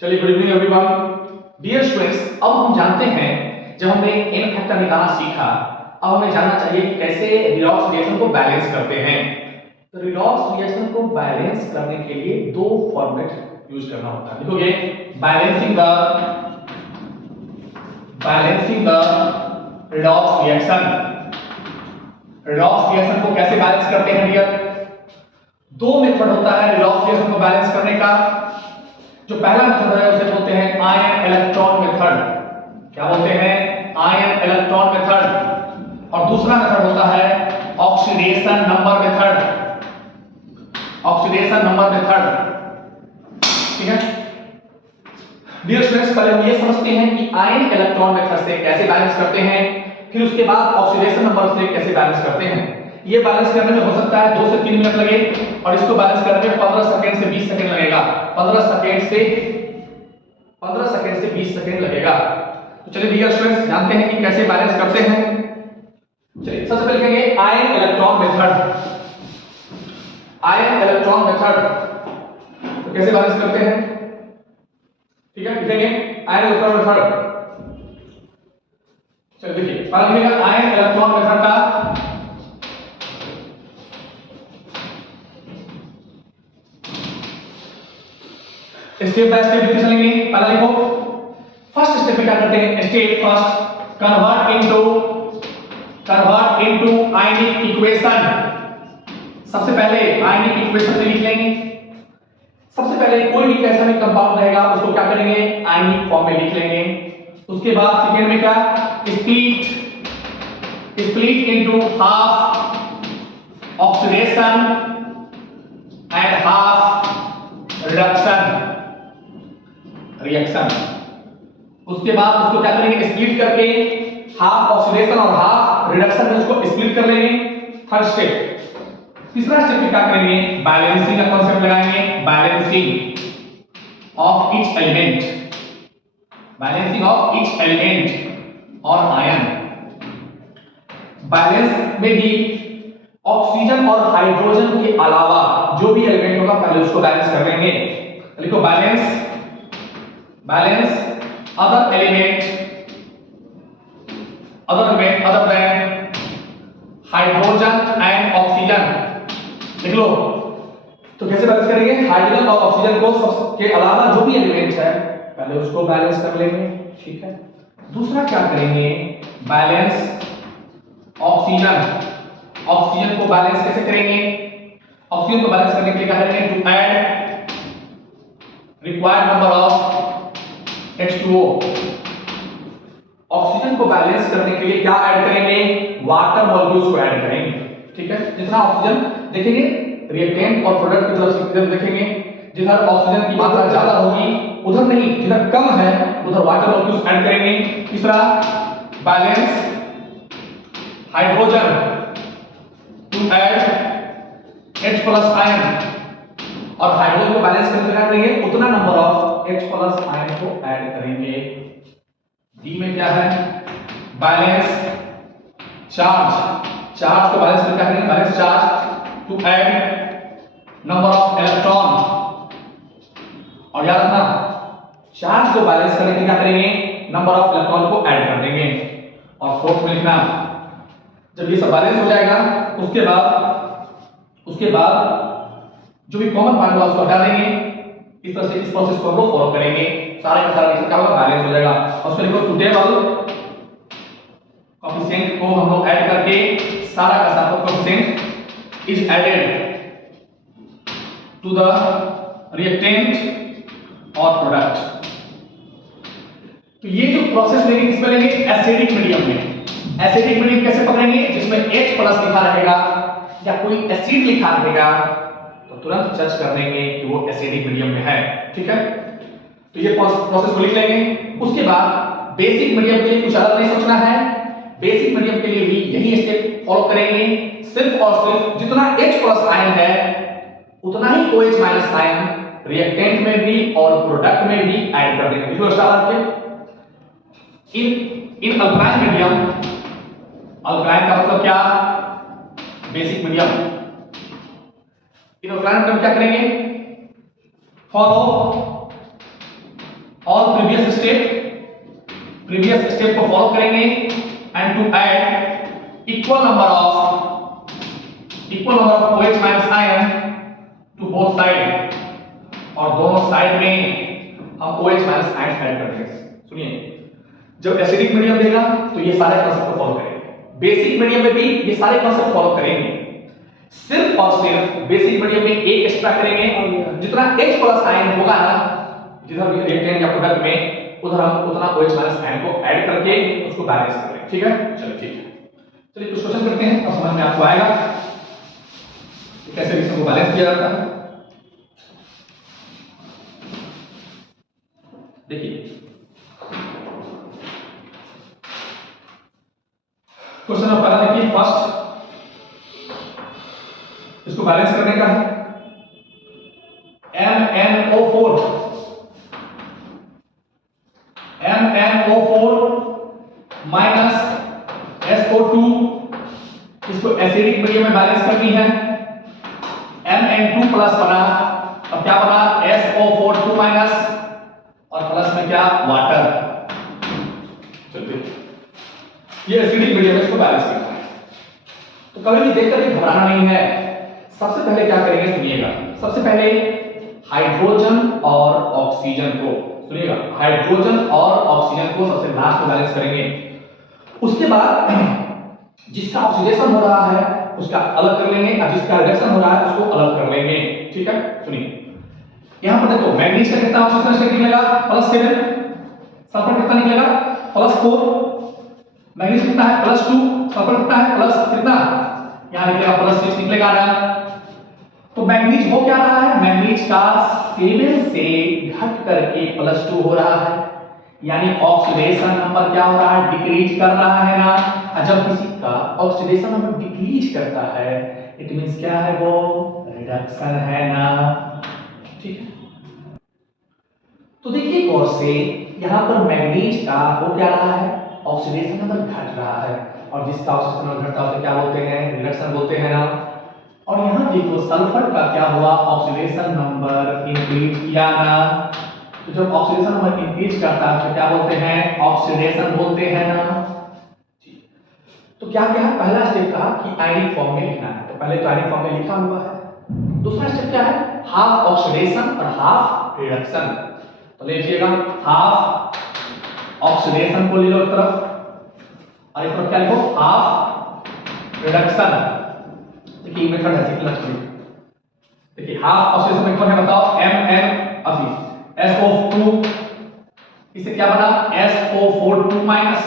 चलिए, good evening everyone. Dear students, अब हम जानते हैं, जब हमने n फैक्टर निकालना सीखा, अब हमें जानना चाहिए कि कैसे रिडॉक्स रिएक्शन को बैलेंस करते हैं। तो रिडॉक्स रिएक्शन को बैलेंस करने के लिए दो फॉर्मेट यूज करना होता है। देखोगे, balancing the redox reaction. Redox reaction को कैसे बैलेंस करते हैं डियर? दो मेथड होता है रिडॉक्स रिएक्शन को बैलेंस करने का। जो पहला मेथड है उसे बोलते हैं आयन इलेक्ट्रॉन मेथड। क्या बोलते हैं? Ion electron method. और दूसरा मेथड होता है oxidation number method. Oxidation number method, ठीक है डियर स्टूडेंट्स। पहले हम ये समझते हैं कि आयन इलेक्ट्रॉन मेथड से कैसे बैलेंस करते हैं, फिर उसके बाद ऑक्सीडेशन नंबर से कैसे बैलेंस करते हैं। ये बैलेंस करने में हो सकता है 2 से 3 मिनट लगे, और इसको बैलेंस करने में 15 सेकंड से 20 सेकंड लगेगा। 15 सेकंड से 20 सेकंड लगेगा। तो चलिए डियर स्टूडेंट्स, जानते हैं कि कैसे बैलेंस करते हैं। चलिए, सबसे पहले लिखेंगे ion electron method. Ion electron method तो कैसे बैलेंस करते हैं, ठीक है, लिखेंगे आयन इलेक्ट्रॉन मेथड। चलिए देखिए, पहला लिखेगा आयन इलेक्ट्रॉन मेथड का स्टेप बाय स्टेप लिखते चलेंगे। पहला लिखो, फर्स्ट स्टेप में क्या करते हैं? स्टेप फर्स्ट, कन्वर्ट इनटू आयनिक इक्वेशन। सबसे पहले आयनिक इक्वेशन में लिख लेंगे। सबसे पहले कोई भी कैसा भी कंपाउंड रहेगा उसको क्या करेंगे? आयनिक फॉर्म में लिख लेंगे। उसके बाद सेकेंड में क्या? Split into half oxidation and half reaction. उसके बाद उसको क्या करेंगे? स्प्लिट करके हाफ ऑक्सीडेशन और हाफ रिडक्शन में उसको स्प्लिट कर लेंगे। Third step. तीसरा स्टेप में क्या करेंगे? बैलेंसिंग का कांसेप्ट लगाएंगे। बैलेंसिंग ऑफ ईच एलिमेंट और आयन। बैलेंस में भी ऑक्सीजन और हाइड्रोजन के अलावा जो भी एलिमेंट होगा पहले उसको बैलेंस कर लेंगे। लिखो balance other element other than hydrogen and oxygen. लिख लो। तो कैसे बैलेंस करेंगे? हाइड्रोजन और ऑक्सीजन को सबके अलावा जो भी एलिमेंट है पहले उसको बैलेंस कर लेंगे, ठीक है। दूसरा क्या करेंगे? बैलेंस ऑक्सीजन को बैलेंस कैसे करेंगे? ऑक्सीजन को बैलेंस करने के लिए क्या करेंगे? To add required number of H2O। Oxygen को बैलेंस करने के लिए क्या ऐड करेंगे? वाटर मॉलिक्यूल्स को ऐड करेंगे, ठीक है। जितना ऑक्सीजन देखेंगे रिएक्टेंट और प्रोडक्ट की तरफ से देखेंगे, जिधर ऑक्सीजन की मात्रा ज्यादा होगी उधर नहीं, जिधर कम है उधर वाटर मॉलिक्यूल्स ऐड करेंगे। तीसरा, balance hydrogen to add H+ ion, और हाइड्रोजन को बैलेंस करने क्या करेंगे? उतना नंबर ऑफ H+ आयन को ऐड करेंगे। डी में क्या है? बैलेंस चार्ज को बैलेंस करके क्या करेंगे? Balance charge to add number of electron. और याद रखना, चार्ज को बैलेंस करने के लिए क्या करेंगे? नंबर ऑफ इलेक्ट्रॉन को ऐड कर देंगे। और फोर्थ में लिखना, जब ये सब बैलेंस हो जाएगा उसके बाद जो भी कॉमन पार्ट होगा उसको हटा देंगे। इस तरह से इस प्रोसेस को हम लोग फॉलो करेंगे। सारे का सारा क्या होगा? बैलेंस हो जाएगा। और उसको लिखो सुटेबल कोएफिशिएंट को हम लोग ऐड करके सारा का सारा coefficient is added to the reactant और प्रोडक्ट। तो ये जो प्रोसेस लेंगे किसमें लेंगे? एसिडिक मीडियम में। एसिडिक मीडियम कैसे पकड़ेंगे? जिसमें H+ लिखा रहेगा या कोई एसिड लिखा रहेगा तो तुरंत जज कर लेंगे कि वो एसिडिक मीडियम में है, ठीक है। तो ये प्रोसेस को लिख लेंगे। उसके बाद बेसिक मीडियम के लिए कुछ अलग नहीं सोचना है। बेसिक मीडियम के लिए भी यही स्टेप फॉलो करेंगे। सिर्फ और सिर्फ जितना H+ आयन है उतना ही OH- आयन रिएक्टेंट में भी और प्रोडक्ट में भी ऐड कर देंगे। लिखो स्टार के इन अल्कालाइन मीडियम, अल्कालाइन का मतलब क्या? Basic medium. In alkaline medium क्या करेंगे? फॉलो प्रीवियस स्टेप को फॉलो करेंगे and to add equal number of OH minus ion to both side, और दोनों साइड में हम OH माइनस आयन ऐड कर देंगे। सुनिए, जब एसिडिक मीडियम देगा तो ये सारे कांसेप्ट को फॉलो करेंगे, बेसिक मीडियम में भी ये सारे कांसेप्ट फॉलो करेंगे, सिर्फ और सिर्फ बेसिक मीडियम में एक एक्स्ट्रा करेंगे, जितना H प्लस आयन होगा ना जिधर भी रिएक्टेंट या प्रोडक्ट में, उधर हम उतना OH माइनस आयन को ऐड करके उसको बैलेंस कर लेंगे। ठीक है, चलो ठीक है, चलिए कुछ क्वेश्चन करते हैं, अब समझ में आपको आएगा कि कैसे रिएक्शन को बैलेंस किया जाता है। देखिए क्वेश्चन आप पहला देखिए, फर्स्ट इसको बैलेंस करने का है। MnO4 माइनस SO2, इसको एसिडिक मीडियम में बैलेंस करनी है। Mn2 प्लस बना, अब क्या बना SO4 माइनस, और प्लस में क्या वाटर। चलिए ये एसिडिक मीडियम में इसको बैलेंस करना है, तो कभी भी देख करके घबराना नहीं है। सबसे पहले क्या करेंगे सुनिएगा, सबसे पहले हाइड्रोजन और ऑक्सीजन को, सुनिएगा, हाइड्रोजन और ऑक्सीजन को सबसे लास्ट में बैलेंस करेंगे। उसके बाद जिसका ऑक्सीडेशन हो रहा है उसका अलग कर लेंगे, और जिसका रिडक्शन हो रहा है उसको अलग कर लेंगे। ठीक है, सुनिए यहां पर देखो, मैग्नीज का कितना ऑक्सीजन स्टेट निकलेगा +7, सल्फर कितना निकलेगा +4, मैग्नीज कितना है +2, सल्फर कितना है प्लस कितना, यहां निकलेगा +6 निकलेगा ना। तो मैग्नीज हो क्या रहा है, मैग्नीज का 7 से घट करके +2 हो रहा है, यानी ऑक्सीडेशन नंबर क्या हो रहा है, डिक्रीज कर रहा है ना। और जब किसी का ऑक्सीडेशन नंबर डिक्रीज करता है इट मींस क्या है, वो रिडक्शन है ना। ठीक है, तो देखिए गौर से यहां पर मैग्नीज का हो क्या रहा है, ऑक्सीडेशन नंबर घट रहा है, और जिसका ऑक्सीडेशन नंबर घटता है उसे क्या बोलते हैं, रिडक्शन बोलते हैं ना। और यहां देखो सल्फर का क्या हुआ, ऑक्सीडेशन नंबर इंक्रीज किया ना। तो जब ऑक्सीडेशन नंबर इंक्रीज करता है तो क्या बोलते हैं, ऑक्सीडेशन बोलते हैं ना। तो क्या क्या है, पहला स्टेप कहा कि आयनिक फॉर्म में लिखना है, तो पहले तो आयनिक फॉर्म में लिखा हुआ है। दूसरा स्टेप क्या है, हाफ ऑक्सीडेशन और हाफ रिडक्शन। तो ले लीजिएगा, हाफ ऑक्सीडेशन को ले लो एक तरफ, और एक तरफ क्या लिखो, हाफ रिडक्शन। देखिए मेथड है सिंपल एक्चुअली। देखिए हाफ ऑक्सीडेशन में कौन है बताओ, Mn अभी SO2, इसे क्या बना SO4 माइनस।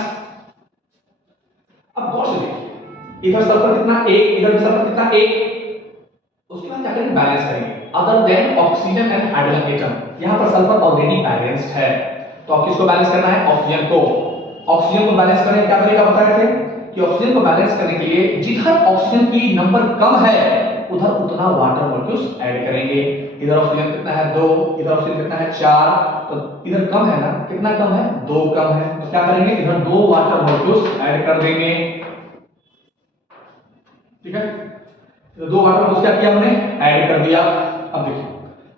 अब गौर से देखिए, इधर सल्फर कितना 1, इधर भी सल्फर कितना 1, उसके बाद क्या करेंगे, बैलेंस करेंगे। Other than oxygen and hydrogen atom, यहां पर सल्फर ऑलरेडी बैलेंस्ड है, तो अब किसको बैलेंस करना है, ऑक्सीजन को। ऑक्सीजन को बैलेंस करने का क्या तरीका बता रहे थे कि ऑक्सीजन को बैलेंस करने के लिए जिधर ऑक्सीजन की नंबर कम है उधर उतना वाटर मॉलिक्यूल्स ऐड करेंगे। इधर ऑक्सीजन कितना है 2, इधर ऑक्सीजन कितना है 4, तो इधर कम है ना, कितना कम है 2 कम है, तो क्या करेंगे, इधर 2 वाटर मॉलिक्यूल्स ऐड कर देंगे। ठीक है, तो 2 वाटर मॉलिक्यूल्स क्या किया हमने, ऐड कर दिया। अब देखिए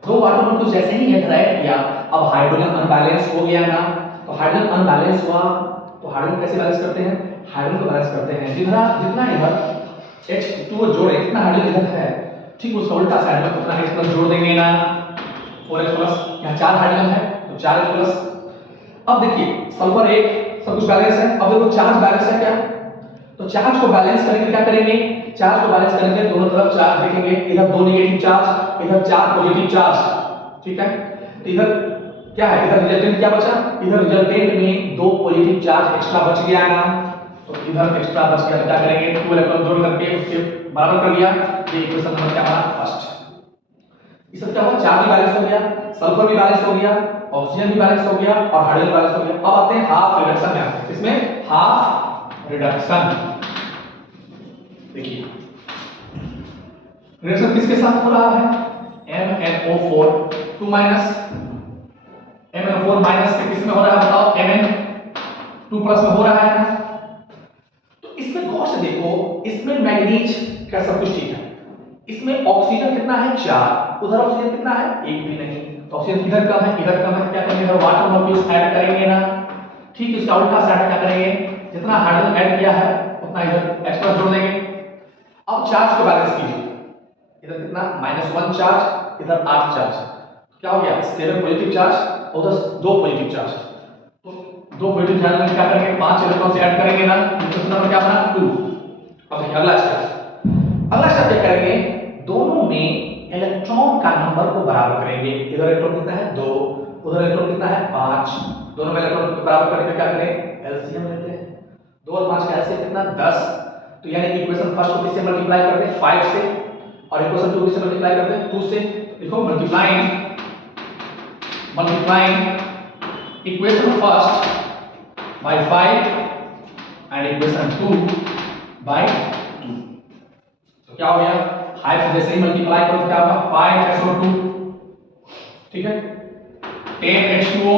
2 वाटर मॉलिक्यूल्स जैसे ही इधर ऐड किया, अब हाइड्रोजन अनबैलेंस हो गया ना। तो हाइड्रोजन अनबैलेंस हुआ तो हाइड्रोजन कैसे बैलेंस करते हैं, हाइड्रोजन को बैलेंस करते हैं जितना इधर H2 जोड़े, कितना हाइड्रोजन इधर है, ठीक उसका उल्टा साइड में उतना H+ जोड़ देंगे ना, 4H+, यहाँ 4 हाइड्रोजन है तो 4H+। अब देखिए सल्फर 1, सब कुछ बैलेंस है। अब देखो चार्ज बैलेंस है क्या, तो चार्ज को बैलेंस करेंगे, क्या करेंगे, चार्ज को बैलेंस करेंगे, दोनों तरफ चार्ज देखेंगे, इधर 2 नेगेटिव चार्ज, इधर 4 पॉजिटिव चार्ज। ठीक है, तो इधर क्या है, इधर रिजल्टेंट क्या बचा, इधर रिजल्टेंट में 2 पॉजिटिव चार्ज एक्स्ट्रा बच गया ना, तो इधर एक्स्ट्रा बच गया, तो क्या करेंगे, 2 इलेक्ट्रॉन जोड़ करके उसके बराबर कर लिया। ये इक्वेशन नंबर क्या बना, फर्स्ट। इससे क्या हुआ, चार्ज भी बैलेंस हो गया, सल्फर भी बैलेंस हो गया, ऑक्सीजन भी बैलेंस हो गया, और हाइड्रोजन बैलेंस हो गया। अब आते हैं हाफ रिडक्शन में, इसमें हाफ रिडक्शन। देखिए रिडक्शन किसके साथ हो रहा है, MnO4 माइनस, MnO4 माइनस से किसमें हो रहा है बताओ, Mn2 प्लस में हो रहा है ना। तो इसमें गौर से देखो, इसमें मैग्नीज का सब कुछ ठीक है, इसमें ऑक्सीजन कितना है 4, उधर ऑक्सीजन कितना है 1 भी नहीं, तो ऑक्सीजन किधर कम है, इधर कम है, क्या करेंगे, इधर वाटर मॉलिक्यूल्स ऐड करेंगे ना। ठीक, इसका उल्टा साइड क्या करेंगे, जितना हाइड्रोजन ऐड किया है उतना इधर एक्स्ट्रा जोड़ देंगे। अब चार्ज को बैलेंस कीजिए, इधर कितना -1 चार्ज, इधर 8 चार्ज, क्या हो गया 7 पॉजिटिव चार्ज, उधर 2 पॉजिटिव चार्ज। तो 2 पॉजिटिव चार्ज में क्या करेंगे, 5 इलेक्ट्रॉन ऐड करेंगे ना, तो नंबर क्या बना 2। अब देखिए अगला स्टेप क्या करेंगे, दोनों में इलेक्ट्रॉन का नंबर को बराबर करेंगे। इधर इलेक्ट्रॉन कितना है 2, उधर इलेक्ट्रॉन कितना है 5, दोनों में इलेक्ट्रॉन को बराबर करके क्या करें, एलसीएम लेते हैं। 2 और 5 का एलसीएम कितना 10। तो यानी इक्वेशन फर्स्ट को किससे मल्टीप्लाई करते हैं 5 से, और इक्वेशन 2 किससे मल्टीप्लाई करते हैं 2 से। देखो multiplying equation first by 5 and equation 2 by 2। तो क्या हो गया, 5 से जैसे ही मल्टीप्लाई करो तो क्या होगा 5SO2, ठीक है, 10H2O,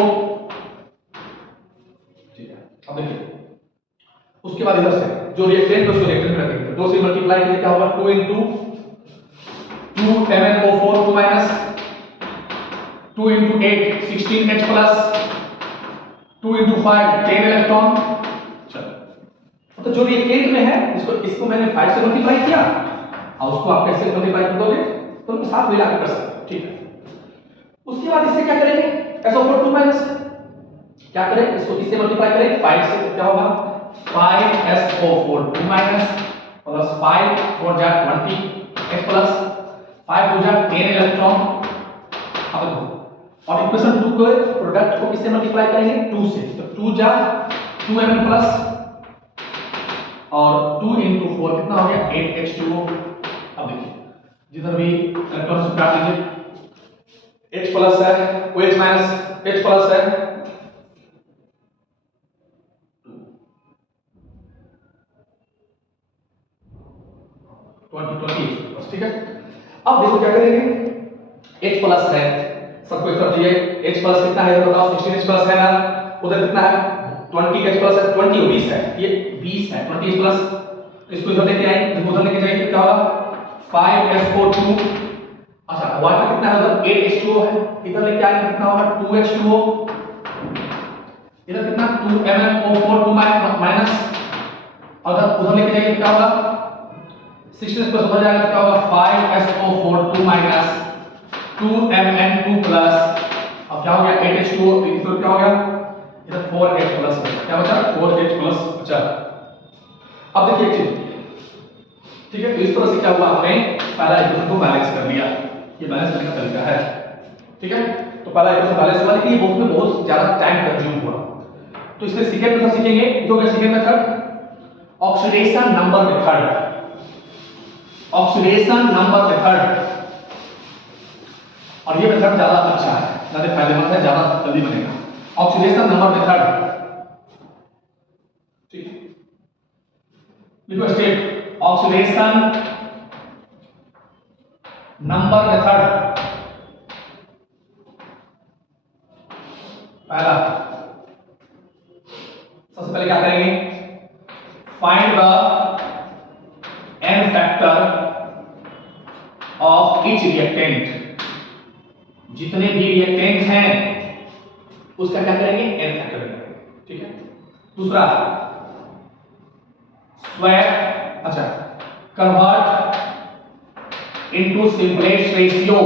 ठीक है। अब देखिए उसके बाद इधर से जो रिएक्टेंट है उसको रिएक्टेंट में रखेंगे, 2 से मल्टीप्लाई कीजिए क्या होगा 2 into 2 MnO4 2 minus 2 into 8 16H plus 2 into 5 10 electron. चलो तो जो रिएक्टेंट में है इसको मैंने 5 से मल्टीप्लाई किया और उसको आप कैसे मल्टीप्लाई कर दोगे, तो उनको साथ मिला कर सकते हो, ठीक है। उसके बाद इससे क्या करेंगे, SO4 2 minus क्या करें, इसको किससे मल्टीप्लाई करें 5 से, तो क्या होगा 5SO4 2 minus प्लस 5 4 जा 20 प्लस 5 2 जा 10 इलेक्ट्रॉन। अब और इक्वेशन 2 को प्रोडक्ट को किससे मल्टीप्लाई करेंगे 2 से, तो 2 जा 2Mn प्लस और 2 into 4 कितना हो गया 8H2O। अब देखिए जिधर भी इलेक्ट्रॉन से काट लीजिए, H प्लस है OH माइनस H प्लस है 20 ठीक है। अब देखो क्या करेंगे, H प्लस है सबको एक तरफ दिए, H प्लस कितना है बताओ 16H प्लस है ना, उधर कितना है 20H प्लस है, 20 और 20 है, ये 20 है 20H प्लस, इसको इधर लेके आएंगे, देखो उधर लेके जाएंगे क्या होगा 5SO2। अच्छा वाटर कितना है उधर 8H2O है, इधर लेके आएंगे कितना होगा 2H2O, इधर कितना 2MnO4 2 माइनस, उधर लेके जाएंगे क्या होगा 16 प्लस उधर जाएगा तो क्या होगा 5SO4 2 माइनस 2Mn2 प्लस, अब क्या हो गया 8H2O, इधर क्या हो गया इधर 4H प्लस, क्या बचा 4H प्लस बचा। अब देखिए एक चीज, ठीक है, तो इस तरह से क्या हुआ आपने पहला इक्वेशन को बैलेंस कर लिया, ये बैलेंस करने का तरीका है, ठीक है। तो पहला इक्वेशन बैलेंस हुआ, लेकिन ये बुक में बहुत ज्यादा टाइम कंज्यूम हुआ, तो इसमें सेकंड मेथड सीखेंगे, जो है second method oxidation number method, oxidation number method, और ये मेथड ज्यादा अच्छा है, ज्यादा फायदेमंद है, ज्यादा जल्दी बनेगा। ऑक्सीडेशन नंबर मेथड, ठीक, लिखो स्टेप ऑक्सीडेशन नंबर मेथड। पहला सबसे पहले क्या करेंगे, find the n factor of each reactant, जितने भी रिएक्टेंट हैं उसका क्या करेंगे n फैक्टर करेंगे, ठीक है। दूसरा स्वैप, अच्छा convert into simplest ratio,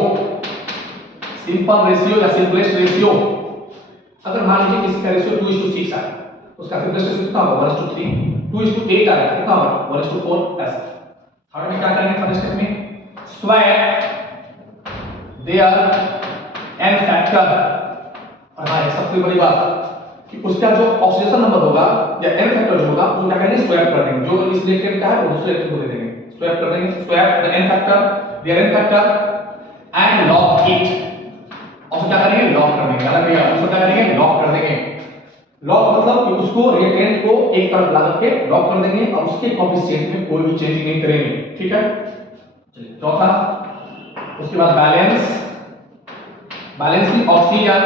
simple ratio या सिंपलेस्ट रेशियो। अगर मान लीजिए किसी का रेशियो 2:6 है, उसका सिंपलेस्ट रेशियो कितना होगा 1:3, 2:8 आ रहा है कितना होगा 1:4 ऐसा। थर्ड में क्या करेंगे, थर्ड स्टेप में स्वैप देयर n फैक्टर, और हाँ सबसे बड़ी बात कि उसका जो ऑक्सीडेशन नंबर होगा या n फैक्टर जो होगा उसको क्या करेंगे स्वैप कर देंगे, जो इस रिएक्टेंट का है वो दूसरे रिएक्टेंट को दे देंगे, स्वैप कर देंगे, swap the n factor there n factor and lock it, और क्या करेंगे लॉक कर देंगे, अलग या उसको क्या करेंगे लॉक कर देंगे। लॉक मतलब कि उसको रिएक्टेंट को एक तरफ ला करके लॉक कर देंगे और उसके कोएफिशिएंट में कोई भी चेंज नहीं करेंगे, ठीक है। चलिए चौथा, उसके बाद balance, balancing oxygen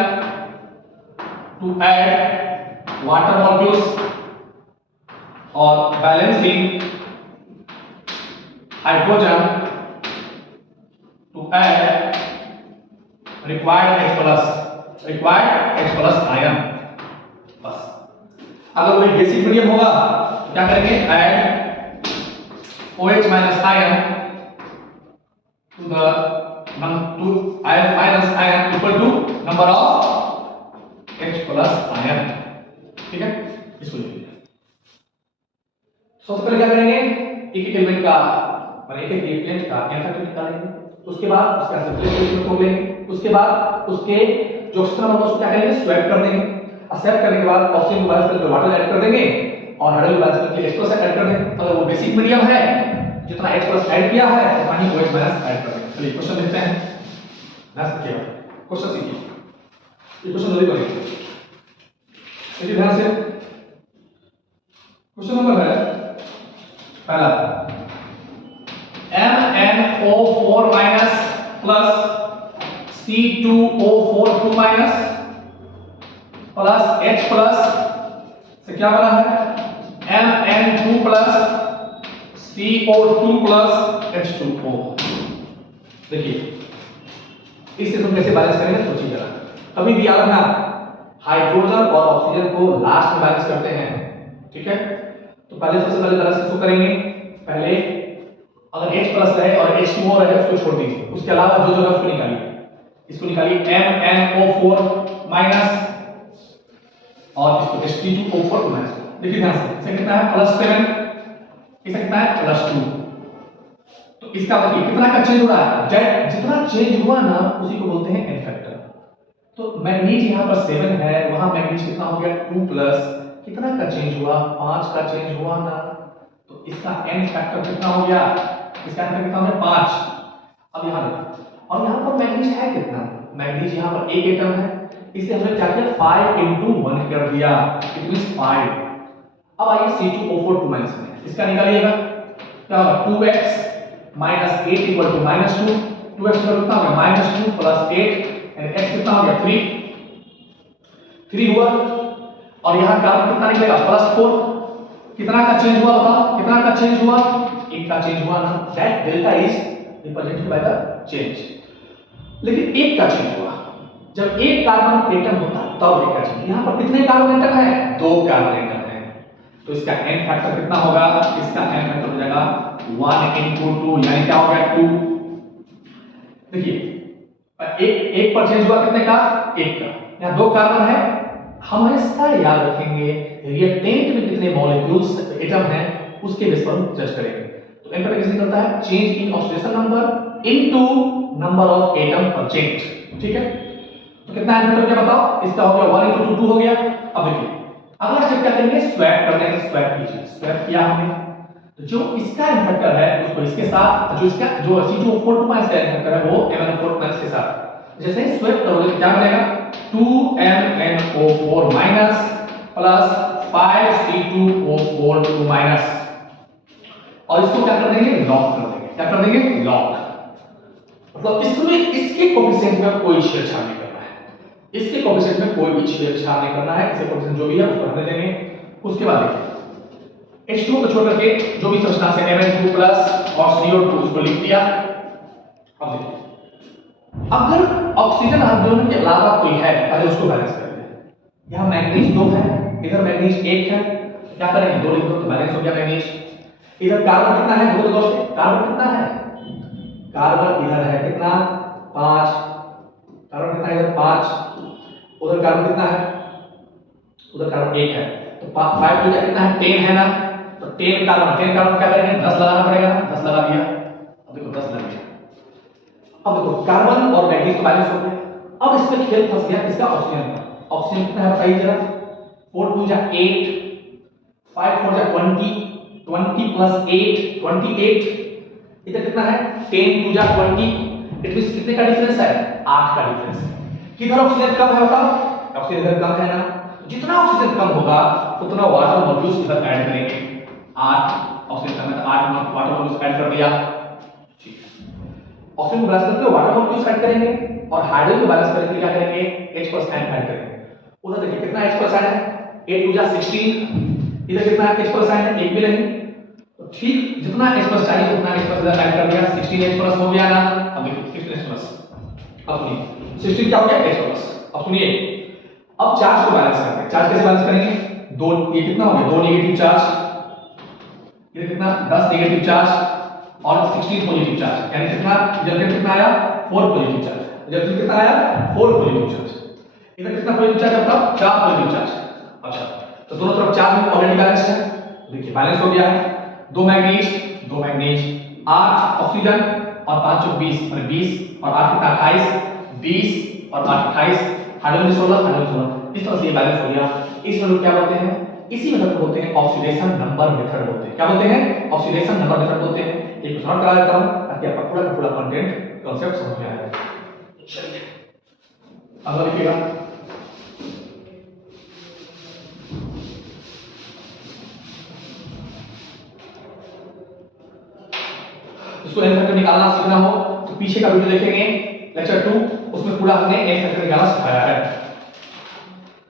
to add water molecules और balancing hydrogen to add required H plus ion. बस अगर वही बेसिक मीडियम होगा तो क्या करेंगे, add OH minus ion to the ion minus ion equal to number of H plus ion. ठीक है, इसको लिख लीजिए। सबसे पहले क्या करेंगे, एक एक एलिमेंट का माने एक एक रिएक्टेंट का n फैक्टर निकालेंगे, उसके बाद उसका सिंपलिफिकेशन कर लेंगे, उसके बाद उसके जो एक्स्ट्रा नंबर उसको क्या करेंगे, स्वैप कर देंगे। स्वैप करने के बाद ऑक्सीजन बैलेंस करके वाटर ऐड कर देंगे और हाइड्रोजन बैलेंस करके H+ ऐड कर देंगे। अगर वो बेसिक मीडियम है, जितना H+ ऐड किया है उतना ही OH माइनस ऐड कर देंगे। चलिए क्वेश्चन देखते हैं, ध्यान से देखिएगा, क्वेश्चन सीखिए, ये क्वेश्चन जल्दी करेंगे, देखिए ध्यान से। क्वेश्चन नंबर है पहला, MnO4 minus plus C2O4 2 minus plus H plus से क्या बना है Mn2 plus CO2 plus H2O। देखिए इससे तुम कैसे बैलेंस करेंगे सोचिए जरा। कभी भी याद रखना, हाइड्रोजन और ऑक्सीजन को लास्ट में बैलेंस करते हैं। ठीक है, तो पहले सबसे पहले बैलेंस किसको करेंगे, पहले अगर H प्लस रहे और H2O रहे उसको छोड़ दीजिए, उसके अलावा जो जो है उसको निकालिए। इसको निकालिए MnO4 माइनस और इसको H2O4 माइनस। देखिए ध्यान से, इसे कितना है +7, इसे कितना है +2। तो इसका मतलब कितना का चेंज हो रहा है, जितना चेंज हुआ ना उसी को बोलते हैं n फैक्टर। तो मैग्नीज यहां पर 7 है, वहां मैग्नीज कितना हो गया 2 प्लस कितना का चेंज हुआ 5 का चेंज हुआ ना, तो इसका n फैक्टर कितना हो गया, इसका n कितना हो गया 5। अब यहां देखो, और यहां पर मैग्नीज है कितना, मैग्नीज यहां पर एक एटम है, इसलिए हमने क्या किया 5 × 1 कर दिया, इट मींस 5। अब आइए C2O4 2 माइनस में इसका निकालिएगा, क्या होगा 2x -8 = -2, 2x कितना हो गया -2 + 8 यानी x कितना हो गया 3 हुआ। और यहां कार्बन कितना निकलेगा +4, कितना का चेंज हुआ बताओ, कितना का चेंज हुआ, एक का चेंज हुआ ना, that delta is represented by the change. लेकिन एक का चेंज हुआ, जब एक कार्बन एटम होता है तब एक का चेंज। यहां पर कितने कार्बन एटम है, 2 कार्बन एटम है, तो इसका n फैक्टर कितना होगा, इसका n फैक्टर हो जाएगा 1 × 2 यानी क्या हो गया 2। देखिए एक पर चेंज हुआ कितने का, एक का, यहां 2 कार्बन है। हम हमेशा याद रखेंगे रिएक्टेंट में कितने मॉलिक्यूल्स एटम हैं उसके बेस पर हम जज करेंगे। तो n कैसे निकलता है, change in oxidation number into number of atom पर चेंज। ठीक है, तो कितना है मतलब क्या बताओ, इसका हो गया 1 × 2 हो गया। अब देखिए अगला स्टेप क्या करेंगे, स्वैप कर देंगे, स्वैप कीजिए, स्वैप किया हमने, तो जो इसका इंडक्टर है उसको इसके साथ, जो इसका जो C2O4 2 का इंडक्टर है वो MnO4 के साथ जैसे ही स्वैप करोगे क्या बनेगा 2MnO4 minus plus 5C2O4 2 minus, और इसको क्या कर देंगे लॉक कर देंगे, क्या कर देंगे लॉक। मतलब इसमें इसके कोएफिशिएंट में कोई छेड़छाड़ नहीं करना है, इसके कोएफिशिएंट में कोई भी छेड़छाड़ नहीं करना है, इसके कोएफिशिएंट जो भी है उसको रहने देंगे। उसके बाद देखिए H2O को छोड़ करके जो भी सब्सटेंस है Mn2 प्लस और CO2 उसको लिख दिया। अब देखिए अगर ऑक्सीजन हाइड्रोजन के अलावा कोई है पहले उसको बैलेंस कर दें। यहां मैग्नीज 2 है, इधर मैग्नीज 1 है, क्या करेंगे 2 लिख दो तो बैलेंस हो गया मैग्नीज। इधर कार्बन कितना है 2 से, कार्बन कितना है, कार्बन इधर है कितना 5, कार्बन कितना है इधर 5, उधर कार्बन कितना है, उधर कार्बन 1 है, तो 5 जो कितना है 10 है ना, तो 10 कार्बन क्या करेंगे 10 लगाना पड़ेगा ना, 10 लगा दिया। अब देखो 10 लग गया। अब देखो कार्बन और मैग्नीज तो बैलेंस हो गए। अब इसमें खेल फंस गया इसका ऑक्सीजन का, ऑक्सीजन कितना है बताइए जरा, 4 2 8, 5 4 20, 20 + 8 28, इधर कितना है 10 2 20, इट मींस कितने का डिफरेंस है 8 का डिफरेंस है। किधर ऑक्सीजन कम है बताओ, ऑक्सीजन इधर कम है ना, जितना ऑक्सीजन कम होगा उतना वाटर मॉलिक्यूल्स इधर ऐड करेंगे। 8 ऑक्सीजन कम है तो 8 वाटर मॉलिक्यूल्स ऐड कर दिया। ठीक है, ऑक्सीजन को बैलेंस करके वाटर मॉलिक्यूल्स ऐड करेंगे और हाइड्रोजन को बैलेंस करके क्या करेंगे H+ ऐड करेंगे। उधर देखिए कितना H+ ऐड है 8 2 16, इधर कितना H+ ऐड है एक भी नहीं, तो ठीक जितना H+ चाहिए उतना H+ इधर ऐड कर दिया, 16 H+ हो गया ना। अब देखिए 16 H+। अब सुनिए 16 क्या हो गया H प्लस। अब सुनिए, अब चार्ज को बैलेंस करते हैं। चार्ज कैसे बैलेंस करेंगे? दो, ये कितना हो गया? 2 नेगेटिव चार्ज, ये कितना 10 नेगेटिव चार्ज और 16 पॉजिटिव चार्ज, यानी कितना रिजल्टेंट कितना आया? 4 पॉजिटिव चार्ज। रिजल्टेंट कितना आया? 4 पॉजिटिव चार्ज। इधर कितना पॉजिटिव चार्ज आता? 4 पॉजिटिव चार्ज। अच्छा, तो दोनों तरफ चार्ज ऑलरेडी बैलेंस है। देखिए बैलेंस हो गया है। 2 मैग्नीज 8 ऑक्सीजन और 5 चौक 20 और 20 और 8 कितना 28, 20 और 8 28, हाइड्रोजन 16। इस तरह से ये बैलेंस हो गया। इस मेथड क्या बोलते हैं? इसी मेथड को बोलते हैं ऑक्सीडेशन नंबर मेथड बोलते हैं। क्या बोलते हैं? ऑक्सीडेशन नंबर मेथड बोलते हैं। एक सॉल्व करा देता हूं ताकि आपका पूरा का पूरा कंटेंट कांसेप्ट समझ में आ जाए। चलिए अगला लिखिएगा। इसको एन फैक्टर निकालना सीखना हो तो पीछे का वीडियो देखेंगे लेक्चर 2, उसमें पूरा हमने एन फैक्टर निकालना सिखाया है।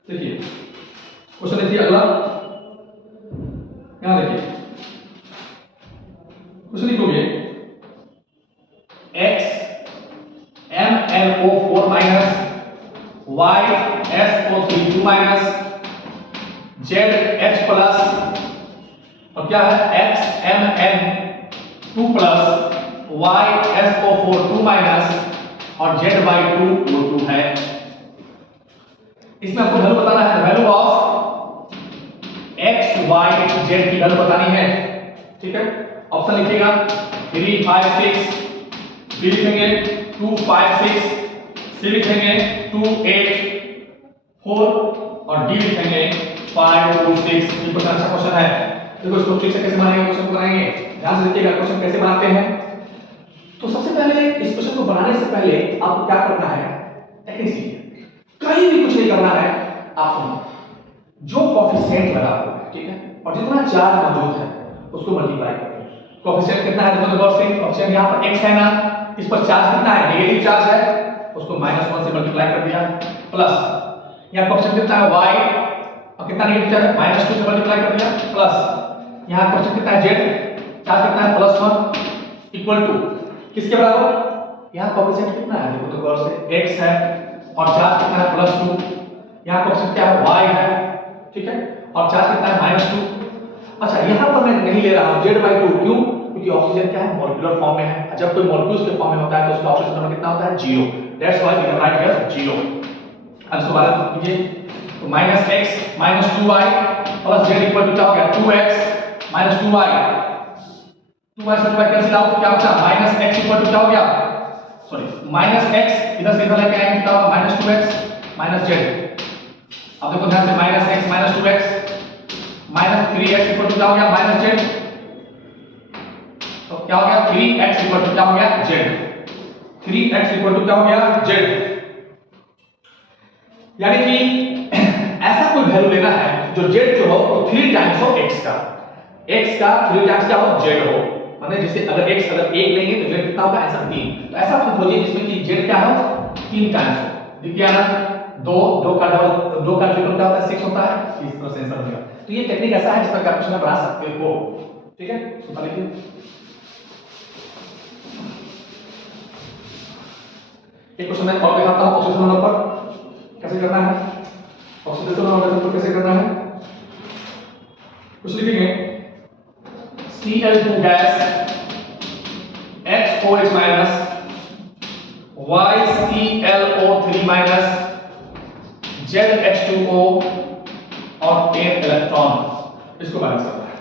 देखिए क्वेश्चन देखिए अगला, यहां देखिए क्वेश्चन लिखोगे x MnO4 minus y SO3 2 minus z H plus और क्या है x Mn2 plus y SO4 2 minus और z/2 O2 है। इसमें आपको वैल्यू बताना है, value of x y z की वैल्यू बतानी है। ठीक है, ऑप्शन लिखिएगा 3 5 6, बी लिखेंगे 2 5 6, सी लिखेंगे 2 8 4 और डी लिखेंगे 5 2 6। ये क्वेश्चन अच्छा क्वेश्चन है। देखो इसको ठीक से कैसे बनाएंगे, क्वेश्चन को बनाएंगे, ध्यान से देखिएगा क्वेश्चन कैसे बनाते हैं। तो सबसे पहले इस क्वेश्चन को बनाने से पहले आपको क्या करना है, टेक्निक सीखिए। कहीं भी कुछ नहीं करना है, आप सुनो, जो कोएफिशिएंट लगा हुआ है, ठीक है, और जितना चार्ज मौजूद है उसको मल्टीप्लाई करिए। कोएफिशिएंट कितना है देखो, गौर से कोएफिशिएंट यहां पर x है ना, इस पर चार्ज कितना है, नेगेटिव चार्ज है, उसको -1 से मल्टीप्लाई कर दिया, प्लस यहां कोएफिशिएंट कितना है y और कितना नेगेटिव चार्ज है, -2 से मल्टीप्लाई कर दिया, प्लस यहां कोएफिशिएंट कितना है z, चार्ज कितना है +1 इक्वल टू किसके बराबर, यहां कोएफिशिएंट कितना है देखो तो गौर से x है और चार्ज कितना है +2, यहां कोएफिशिएंट क्या है y है, ठीक है, और चार्ज कितना है -2। अच्छा यहां पर मैं नहीं ले रहा हूं z/2, क्यों? क्योंकि ऑक्सीजन क्या है, मॉलिक्यूलर फॉर्म में है। जब कोई मॉलिक्यूल्स के फॉर्म में होता है तो उसका ऑक्सीजन नंबर कितना होता है, 0। That's why we can write here 0। अब इसको बात कीजिए तो -x - 2y plus z equal to क्या हो गया, 2x - 2y, 2y से 2y कैंसिल आउट, क्या बचा -x इक्वल टू क्या हो गया, सॉरी -x इधर से इधर लेके आएंगे, क्या होगा -2x - z। अब देखो ध्यान से -x - 2x -3x equal to क्या हो गया, -z, तो क्या हो गया 3x इक्वल टू क्या हो गया, z। 3x इक्वल टू क्या हो गया, z। यानी कि ऐसा कोई वैल्यू लेना है जो z जो हो वो 3 टाइम्स हो x का 3 टाइम्स क्या हो, z हो। माने जैसे अगर x अगर 1 लेंगे तो z कितना होगा, ऐसा 3। तो ऐसा कुछ खोजिए जिसमें कि z क्या हो, 3 टाइम्स हो। देखिए ना 2 का ट्रिपल क्या होता है, 6 होता है, इस तरह से आंसर हो गया। तो ये टेक्निक ऐसा है जिस पर आप क्वेश्चन बना सकते हो, ठीक है। तो लिखिए एक क्वेश्चन मैं और दिखाता हूं, ऑक्सीजन नंबर पर कैसे करना है, ऑक्सीडेशन नंबर पर कैसे करना है। कुछ लिखेंगे Cl2 gas XOH minus YClO3 minus ZH2O और 8 इलेक्ट्रॉन, इसको बैलेंस करना है,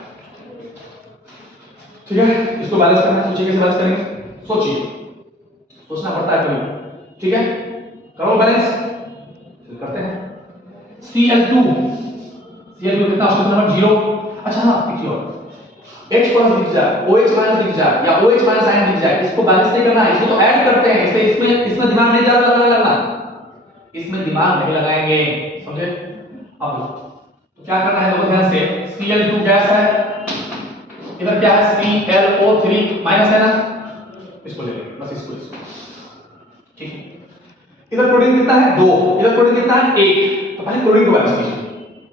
ठीक है। इसको बैलेंस करना है, सोचिए कैसे बैलेंस करेंगे, सोचिए, सोचना पड़ता है कभी, ठीक है। करो बैलेंस, करते हैं। Cl2 कितना, ऑक्सीजन नंबर 0। अच्छा हाँ देखिए, और H प्लस दिख जाए, OH माइनस दिख जाए या OH माइनस आयन दिख जाए, इसको बैलेंस नहीं करना है, इसको तो ऐड करते हैं। इसमें दिमाग नहीं ज्यादा लगाना, इसमें दिमाग नहीं लगाएंगे, समझे। अब तो क्या करना है, देखो ध्यान से, Cl2 गैस है, इधर क्या है ClO3 माइनस है ना, इसको ले लेंगे बस, इसको ठीक है। इधर क्लोरीन कितना है, 2, इधर क्लोरीन कितना है, 1। तो पहले क्लोरीन को बैलेंस कीजिए,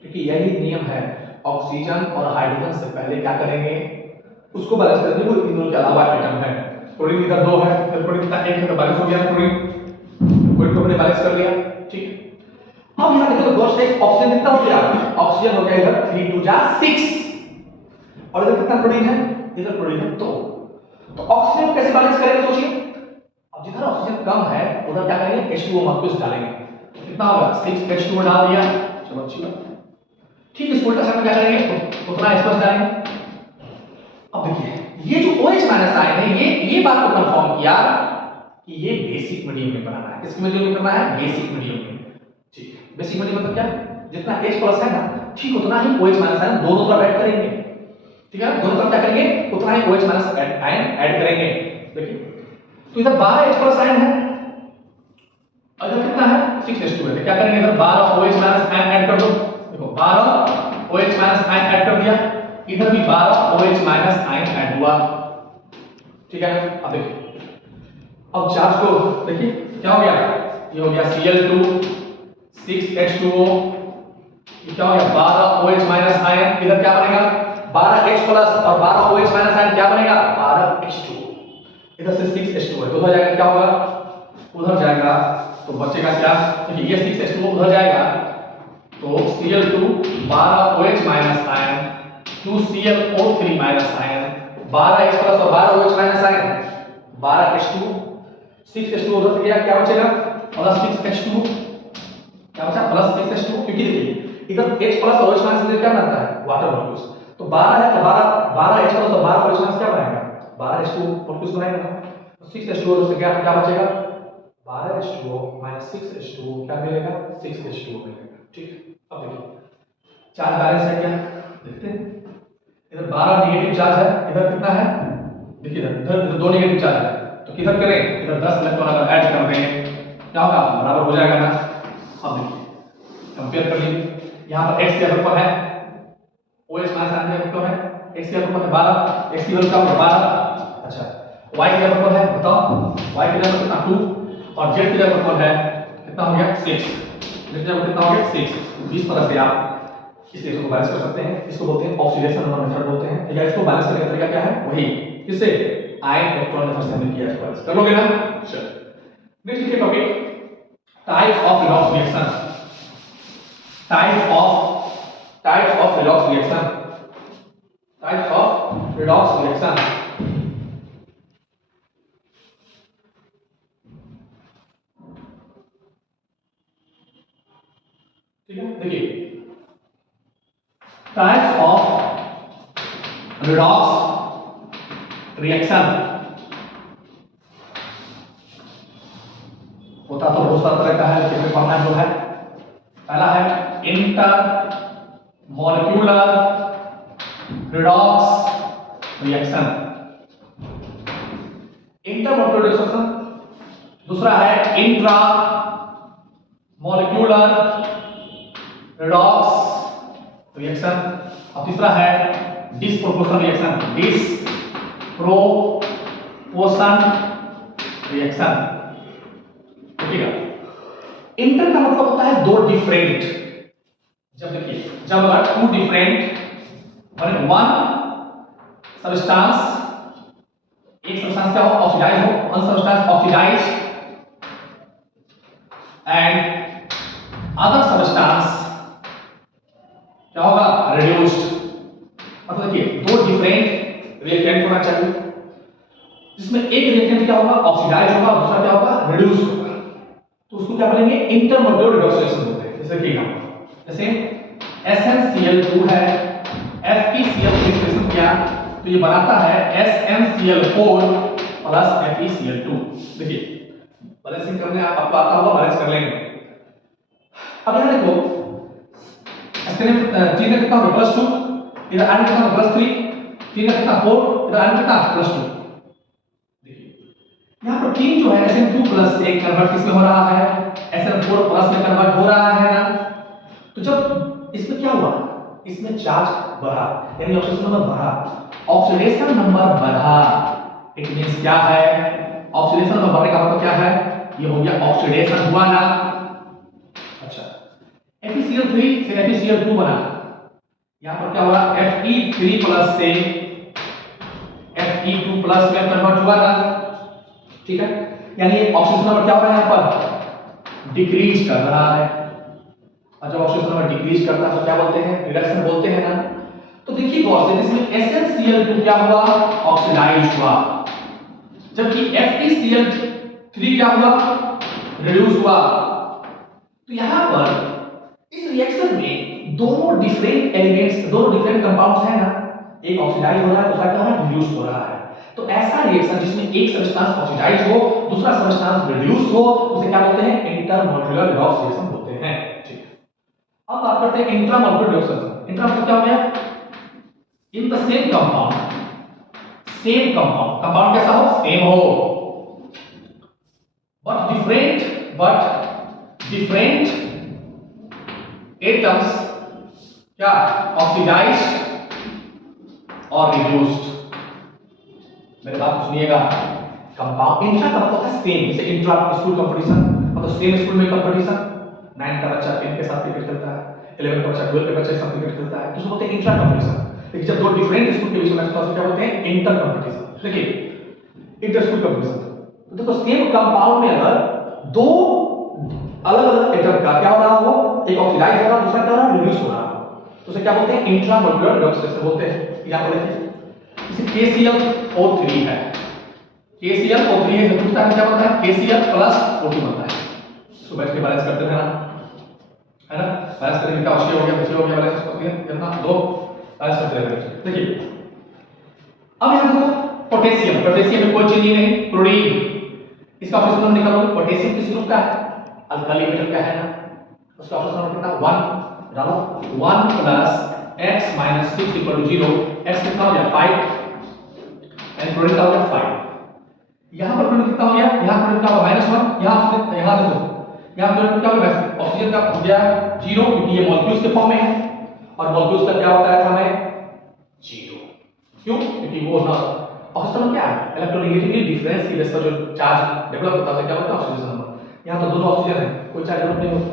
क्योंकि यही नियम है, ऑक्सीजन और हाइड्रोजन से पहले क्या करेंगे, उसको बैलेंस करेंगे, वो इन दोनों के अलावा आइटम है। क्लोरीन इधर 2 है, इधर क्लोरीन कितना 1 है, तो बैलेंस हो गया क्लोरीन। कोई को हमने बैलेंस कर लिया, ठीक। अब यहां देखो दो से ऑक्सीजन कितना हो गया, ऑक्सीजन हो गया इधर 3 2 जा 6 और इधर कितना प्रोटीन है, इधर प्रोटीन है 2। तो ऑक्सीजन कैसे बैलेंस करेंगे सोचिए। अब जिधर ऑक्सीजन कम है उधर क्या करेंगे, H2O मॉलिक्यूल्स डालेंगे। तो कितना होगा 6 H2O डाल दिया, चलो अच्छी बात। ठीक, इस उल्टा साइड में क्या करेंगे, उतना H+ डालेंगे। अब देखिए ये जो OH माइनस आयन है ये बात को कंफर्म किया कि ये बेसिक मीडियम में बनाना है। किस मीडियम में करना है, बेसिक मीडियम में, ठीक। बेसिक मीडियम मतलब क्या, जितना H+ है ना ठीक उतना ही OH माइनस आयन दोनों तरफ ऐड करेंगे, ठीक है। दोनों तरफ क्या करेंगे, उतना ही OH माइनस आयन ऐड करेंगे। देखिए तो इधर 12 H+ आयन है, इधर कितना है 6 H2 है। क्या करेंगे, इधर 12 OH माइनस आयन ऐड कर दो। देखो 12 OH माइनस आयन ऐड कर दिया, इधर भी 12 OH माइनस आयन ऐड हुआ, ठीक है। अब देखिए अब चार्ज को देखिए क्या हो गया, ये हो गया Cl2 6 H2O, ये क्या हो गया 12 OH माइनस आयन, इधर क्या बनेगा 12 H+ और 12 OH माइनस आयन क्या बनेगा 12 H2O, इधर से 6 H2O है तो उधर जाएगा क्या होगा, उधर जाएगा तो बचेगा क्या, देखिए ये 6 H2O उधर जाएगा तो Cl2 12 OH minus ion 2 ClO3 minus ion 12 H+ और 12 OH minus ion 12 H2 6 H2O उधर से गया, क्या बचेगा प्लस 6 H2, क्या बचा प्लस 6 H2, क्योंकि देखिए इधर H+ और OH माइनस से क्या बनता है वाटर मॉलिक्यूल्स, तो 12 है तो 12 H+ और 12 OH माइनस क्या बनाएगा 12 H2O मॉलिक्यूल्स बनाएगा ना। तो 6 H2O से क्या बचेगा 12 H2O माइनस 6 H2O क्या मिलेगा 6 H2O मिलेगा, ठीक। अब देखिए चार्ज बैलेंस है क्या, देखते हैं इधर 12 नेगेटिव चार्ज है, इधर कितना है देखिए इधर 2 नेगेटिव चार्ज है, तो किधर करें इधर 10 इलेक्ट्रॉन अगर ऐड कर देंगे क्या होगा बराबर हो जाएगा ना। अब देखिए कंपेयर कर लीजिए, यहां पर x की वैल्यू पर है OH माइनस आयन की वैल्यू है, x की वैल्यू पर है 12, x की वैल्यू क्या होगा 12, अच्छा y की वैल्यू पर है बताओ, y की वैल्यू कितना 2 और z की वैल्यू पर है कितना हो गया 6, z की वैल्यू कितना हो गया 6। इस तरह से आप इस रिएक्शन को बैलेंस कर सकते हैं, इसको बोलते हैं ऑक्सीडेशन नंबर मेथड बोलते हैं, ठीक है। इसको बैलेंस करने का तरीका क्या है, वही किससे आयन इलेक्ट्रॉन मेथड से हमने किया, इसको बैलेंस कर लोगे ना। चलो नेक्स्ट लिखिए topic types of redox reaction, types of redox reaction, types of redox reaction. ठीक है, देखिए टाइप्स ऑफ रिडॉक्स रिएक्शन होता तो बहुत सारा तरह का है, लेकिन पढ़ना जो है पहला है inter molecular redox reaction, inter molecular reaction, दूसरा है इंट्रा मॉलिक्यूलर रिडॉक्स रिएक्शन और तीसरा है डिसप्रोपोर्शनल रिएक्शन, डिसप्रोपोर्शन रिएक्शन। देखिएगा इंटर का मतलब होता है दो डिफरेंट, जब देखिए जब अगर टू डिफरेंट और वन सब्सटेंस, एक सब्सटेंस क्या हो ऑक्सीडाइज हो, one substance oxidise and other substance क्या होगा रिड्यूस्ड, मतलब देखिए दो डिफरेंट रिएक्टेंट होना चाहिए जिसमें एक रिएक्टेंट क्या होगा ऑक्सीडाइज होगा और दूसरा क्या होगा रिड्यूस होगा, तो उसको क्या बोलेंगे इंटरमोलिक्यूलर रिडॉक्स रिएक्शन बोलते हैं। जैसे कि जैसे SnCl2 है FeCl3 रिएक्शन किया तो ये बनाता है SnCl4 प्लस FeCl2। देखिए बैलेंसिंग करने आपको आता होगा, बैलेंस कर लेंगे। अब यहां देखो इसमें 3 का कितना होगा +2, इधर आने कितना होगा +3, 3 का कितना 4, इधर आने कितना +2। देखिए यहां पर 3 जो है Sn2+ से कन्वर्ट किसमें हो रहा है Sn4+ में कन्वर्ट हो रहा है ना। तो जब इसमें क्या हुआ, इसमें चार्ज बढ़ा यानी ऑक्सीडेशन नंबर बढ़ा, ऑक्सीडेशन नंबर बढ़ा इट मींस क्या है, ऑक्सीडेशन नंबर बढ़ने का मतलब क्या है, ये हो गया ऑक्सीडेशन हुआ ना। अच्छा FeCl3 से FeCl2 बना, यहां पर क्या हुआ Fe3+ से Fe2+ में कन्वर्ट हुआ ना, ठीक है। यानी ऑक्सीडेशन नंबर क्या हो रहा है यहां पर डिक्रीज कर रहा है, और जब ऑक्सीजन नंबर डिक्रीज करता है तो क्या बोलते हैं? रिडक्शन बोलते हैं ना। तो देखिए गौर से इसमें SnCl2 क्या हुआ? ऑक्सीडाइज हुआ, जबकि FeCl3 क्या हुआ? रिड्यूस हुआ। तो यहां पर इस रिएक्शन में दोनों डिफरेंट एलिमेंट्स, दोनों डिफरेंट कंपाउंड्स हैं ना, एक ऑक्सीडाइज हो रहा है, दूसरा क्या हो रहा है? रिड्यूस हो रहा है। तो ऐसा रिएक्शन जिसमें एक सब्सटेंस ऑक्सीडाइज हो, दूसरा सब्सटेंस रिड्यूस हो, उसे क्या बोलते हैं? इंटरमॉलिक्यूलर रिडॉक्स रिएक्शन बोलते हैं। ठीक है, अब बात करते हैं इंट्रामॉलिक्यूलर रिडक्शन। इंट्रा मतलब क्या हो गया? In the same compound, same compound, compound कैसा हो? सेम हो, बट डिफरेंट एटम्स क्या? ऑक्सीडाइज्ड और रिड्यूस्ड। मेरे बात सुनिएगा, कंपाउंड इंट्रा का मतलब है सेम, जैसे इंट्रा स्कूल कंपटीशन, मतलब सेम स्कूल में कंपटीशन, 9 का बच्चा 10 के साथ क्रिकेट खेलता है, 11 का बच्चा 12 के बच्चे के साथ क्रिकेट खेलता है, तो उसको बोलते हैं इंट्रा कंपटीशन। लेकिन जब दो डिफरेंट स्कूल के बीच में मैच होता है तो क्या बोलते हैं? Inter competition. देखिए इंटर स्कूल कंपटीशन, तो देखो सेम कंपाउंड में अगर दो अलग अलग एटम का क्या हो रहा हो, एक ऑक्सीडाइज हो रहा है, दूसरा क्या हो रहा है? रिड्यूस हो रहा है, तो उसे क्या बोलते हैं? इंट्रामॉलिक्यूलर रिडक्शन रिएक्शन बोलते हैं। यहां पर देखिए इसे KClO3 है, KClO3 है, जब पूछता है क्या बनता है? KCl प्लस O2 बनता है। इसको बैठ के बैलेंस करते हैं ना, है ना, बैलेंस करेंगे क्या? ऑक्सीजन हो गया, बचे हो गया, बैलेंस करते हैं कितना? 2, बैलेंस करते रहेंगे। देखिए अब यहां देखो पोटेशियम, पोटेशियम में कोई चेंज नहीं, क्लोरीन, इसका ऑक्सीजन नंबर निकालोगे, पोटेशियम किस ग्रुप का है? अल्काली मेटल का है ना, उसका ऑक्सीजन नंबर कितना? 1 डालो, 1 plus x minus 6 equal to 0, x कितना हो गया? 5, एंड क्लोरीन का हो गया 5। यहां पर क्लोरीन कितना हो गया? यहां क्लोरीन का -1, यहां देखो यहां क्लोरीन का वैसे ऑक्सीजन का हो गया 0, क्योंकि ये मॉलिक्यूल्स के फॉर्म में है, और मॉलिक्यूल्स का क्या होता है हमें? 0। क्यों? क्योंकि वो ना ऑक्सीजन क्या है? इलेक्ट्रोनेगेटिविटी डिफरेंस की वजह से जो चार्ज डेवलप होता है क्या होता है? Oxygen number. यहां तो दोनों ऑक्सीजन है, कोई चार्ज डेवलप नहीं होता।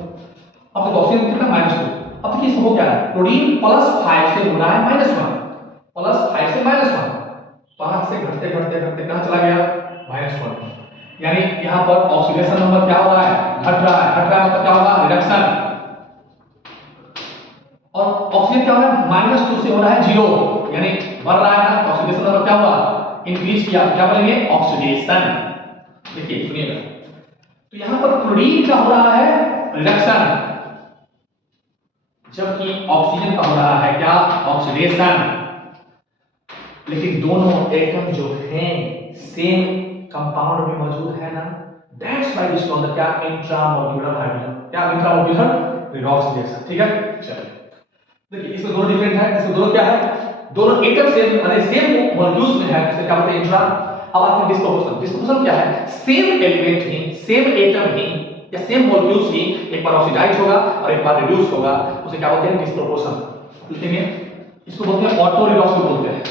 अब तो ऑक्सीजन कितना? -2। अब देखिए इसमें हो क्या है? क्लोरीन +5 से हो रहा है -1, +5 से -1, 5 से घटते घटते घटते कहां चला गया? -1। यानी यहां पर ऑक्सीडेशन नंबर क्या हो रहा है? घट रहा है, घट रहा है मतलब क्या होगा? रिडक्शन। और ऑक्सीजन क्या हो रहा है? -2 से हो रहा है 0, यानी बढ़ रहा है ना, ऑक्सीडेशन नंबर क्या हुआ? इंक्रीज किया, क्या बोलेंगे? ऑक्सीडेशन। देखिए सुनिएगा, तो यहां पर क्लोरीन का हो रहा है रिडक्शन, जबकि ऑक्सीजन का हो रहा है क्या? ऑक्सीडेशन। लेकिन दोनों एटम जो हैं सेम कंपाउंड में मौजूद है ना, दैट्स व्हाई दिस कॉल्ड क्या? इंट्रामॉलिक्यूलर हाइड्रोजन, क्या? Intramolecular redox reaction. ठीक है, चलिए देखिए इसमें दोनों डिफरेंट है, इसमें दोनों क्या है? दोनों एटम सेम माने सेम मॉलिक्यूल्स में है, इससे क्या बोलते हैं? इंट्रा। अब आते हैं डिस्प्रोपोर्शन। डिस्प्रोपोर्शन क्या है? सेम एलिमेंट ही, सेम एटम ही या सेम मॉलिक्यूल्स ही एक बार ऑक्सीडाइज होगा और एक बार रिड्यूस होगा, उसे क्या बोलते हैं? डिस्प्रोपोर्शन। लिखेंगे इसको बोलते हैं ऑटो रिडॉक्स भी बोलते हैं।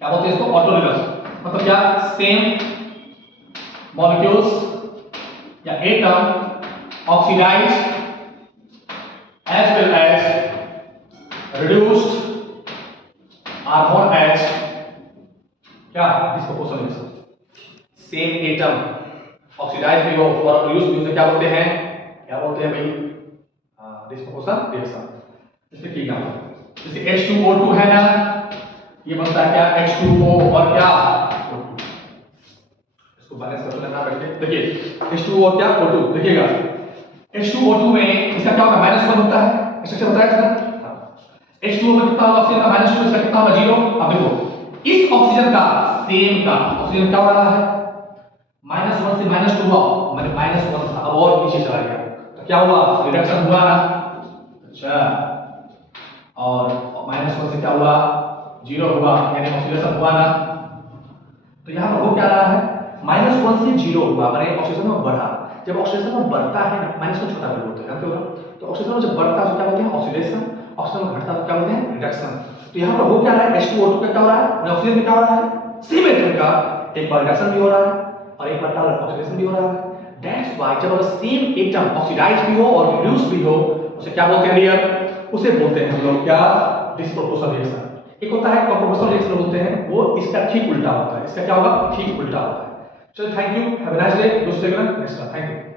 क्या बोलते हैं इसको? Auto redox. मतलब क्या? सेम मॉलिक्यूल्स या atom oxidise as well as reduced are known as क्या? Disproportion reaction. Same atom oxidise भी हो और रिड्यूस भी हो, क्या बोलते हैं? क्या बोलते हैं भाई? Disproportion reaction. जैसे कि क्या? जैसे H2O2 है ना, ये बनता है क्या? H2O और क्या? O2। इसको बैलेंस कर लेना बैठ के। देखिए H2O और क्या? O2। देखिएगा H2O2 में इसका क्या होगा? -1 होता है, स्ट्रक्चर बताया इसका। H2O में कितना होगा? ऑक्सीजन का -2, इसका कितना होगा? 0। अब देखो इस ऑक्सीजन का सेम का ऑक्सीजन क्या हो रहा है? -1 से -2 हुआ, माने -1 था, अब और नीचे चला गया, तो क्या हुआ? रिडक्शन हुआ ना। अच्छा, और -1 से क्या हुआ? 0 हुआ, यानी ऑक्सीडेशन हुआ ना। तो यहां पर हो क्या रहा है? -1 से 0 हुआ, माने ऑक्सीजन में बढ़ा। जब ऑक्सीडेशन में बढ़ता है ना, -1 छोटा वैल्यू होता है, जानते हो ना, तो ऑक्सीजन में जब बढ़ता है तो क्या बोलते हैं? ऑक्सीडेशन। ऑक्सीजन में घटता है तो क्या बोलते हैं? रिडक्शन। तो यहां पर हो क्या रहा है? H2O2 का क्या हो रहा है? ऑक्सीजन में क्या हो रहा है? सेम एटम का एक बार रिडक्शन भी हो रहा है और एक बार क्या ऑक्सीडेशन भी हो रहा है। दैट्स व्हाई जब अगर सेम एटम ऑक्सीडाइज भी हो और रिड्यूस भी हो, उसे क्या बोलते हैं डियर? उसे बोलते हैं हम लोग क्या? डिस्प्रोपोर्शनल रिएक्शन। एक होता है प्रोपोर्शनल रिएक्शन बोलते हैं, वो इसका ठीक उल्टा होता है। इसका क्या होगा? ठीक उल्टा होता है। चलो thank you, have a nice day. दोस्तों नेक्स्ट टाइम, थैंक यू।